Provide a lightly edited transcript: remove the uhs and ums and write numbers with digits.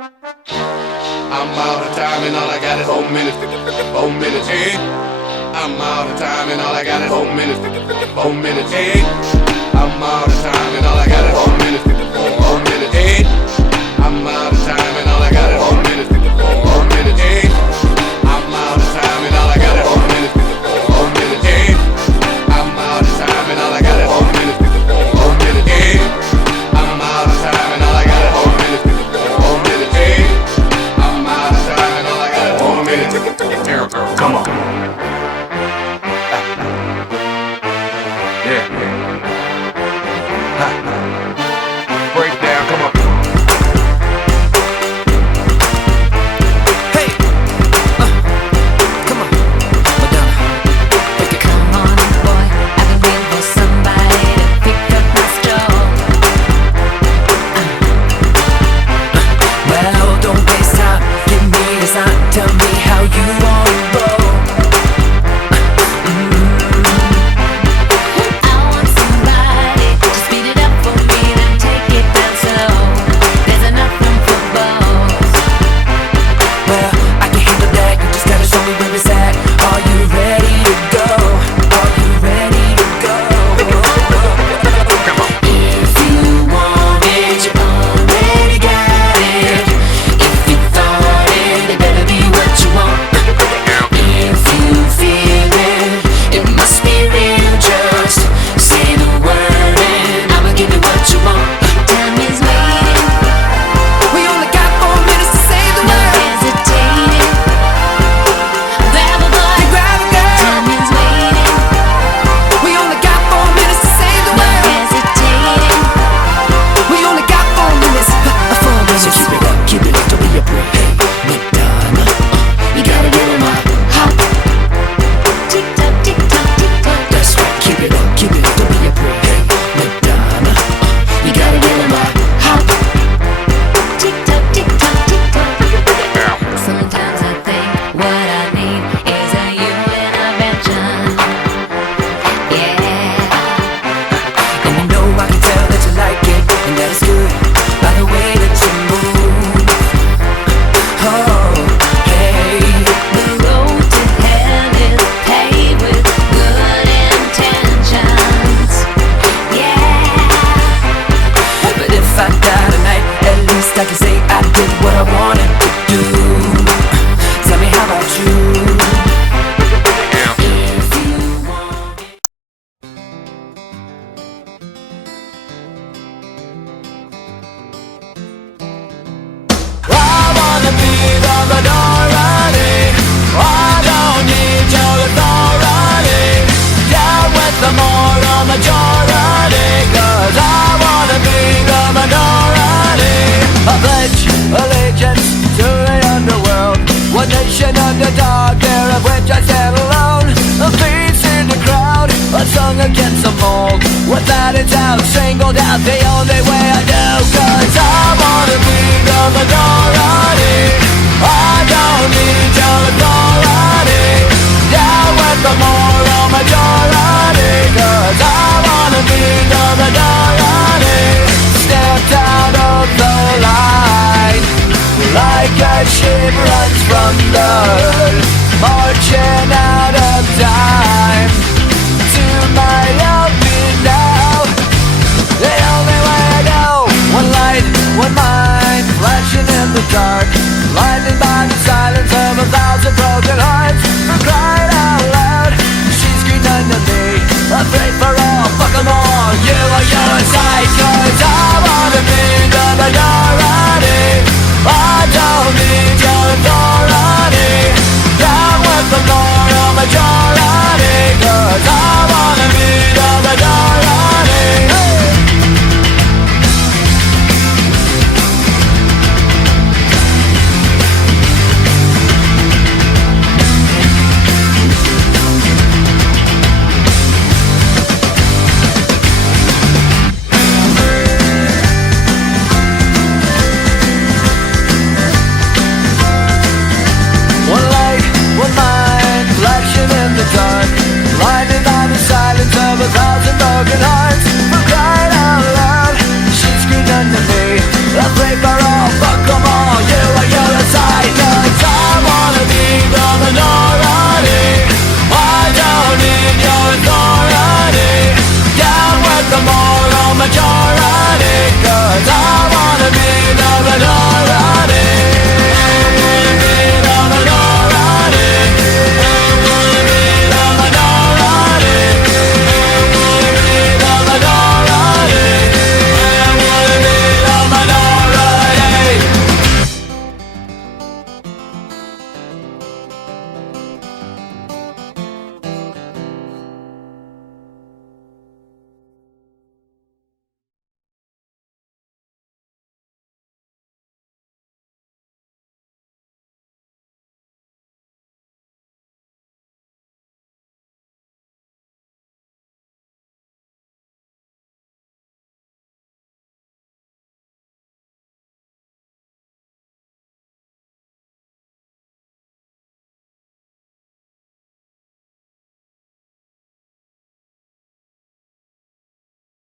I'm out of time and all I got is 4 minutes. 4 minutes, hey. I'm out of time and all I got is 4 minutes. 4 minutes, hey. I'm out of time and all I got is 4 minutes. 4 minutes, hey. I'm out of time and all I got is 4 minutes. 4 minutes, hey. I'm out of time and all I got is 4 minutes. 4 minutes, hey. I'm out of time and all I got is 4 minutes. 4 minutes, hey. I'm out of time and all I got is 4 minutes. 4 minutes, hey. I'm out of time and all I got is 4 minutes. Come on. Yeah. Break down, come on. Hey, come on, Madonna. Come on, boy, I've been waiting for somebody to pick up my straw. Well, don't waste time, give me the sign, tell me how you wanna roll. I want somebody to speed it up for me, then take it down slow. There's enough room for both. Well, I can handle that, you just gotta show me where it's at. Are you ready to go? Are you ready to go? If you want it, you already got it. If you thought it, it better be what you want. If you feel it, it must be real. Just say the word and I'ma give you what you want. Time is waiting, We only got 4 minutes to say the no word. hesitating. Grab a boy, Grab a girl. time is waiting, We only got 4 minutes to say the no word. hesitating. We only got 4 minutes. 4 minutes. So keep it up, don't be a break. Hey, Madonna, you gotta get on my hop. Tick tock, tick tock, tick tock. That's right, keep it up, don't be a break. Hey, Madonna, you gotta get on my hop. Tick tock, tick tock, tick tock. Sometimes I think what I need is a human intervention. Yeah. And you know I can tell that you like it, and that is good by the way that you move. Oh, hey. The road to hell is paved with good intentions. Yeah. But if I die tonight, at least I can say I did what I wanted to do. Tell me, how about you? If you want it. I wanna be the minority. I don't need your authority. Down with the moral majority, 'cause I wanna be the minority. I pledge allegiance to the underworld, one nation under dark, there of which I stand alone. A face in the crowd, a song against the mold. Without a doubt, singled out the only way I know. 'Cause I wanna be the minority. I don't need your authority. Down with the moral majority, 'cause I wanna be the minority. Stepped out of the line, like a ship runs from the herd, marching out of time. To my open now, the only way I know. One light, one mind, flashing in the dark, blinded by the silence of 1,000 broken hearts. I cried out loud, she screamed under me, I prayed for all, fuck 'em all, you are your side. 'Cause I wanna be